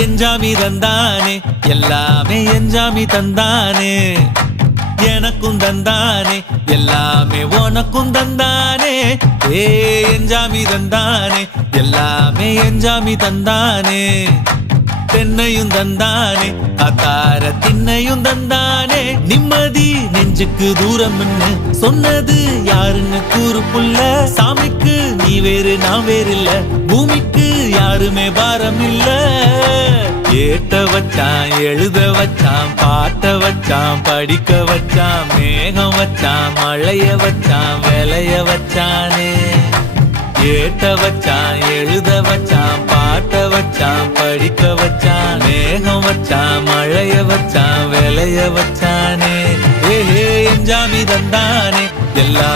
எஞ்சாமி தந்தானே எல்லாமே எஞ்சாமி தந்தானே எனக்கும் தந்தானே எல்லாமே உனக்கும் தந்தானே ஏ எஞ்சாமி தந்தானே எல்லாமே எஞ்சாமி தந்தானே தென்னையும் தந்தானே அத்தார திண்ணையும் தந்தானே நிம்மதி நெஞ்சுக்கு தூரம் சொன்னது யாருன்னு கூறு புள்ள சாமிக்கு நீ வேறு நான் வேறு இல்ல பூமிக்கு யாருமே பாரம் இல்ல ஏத்த வச்சான் எழுத வச்சான் பாட்ட வச்சான் படிக்க வச்சான் மேகம் வச்சான் மழைய வச்சான் விளைய வச்சானே ஏத்த வச்சான் எழுத வச்சான் பாட்ட வச்சான் படிக்க வச்சான் மேகம் வச்சான் மழைய வச்சான் விளைய வச்சானே ஏ எஞ்சாமி தந்தானே எல்லா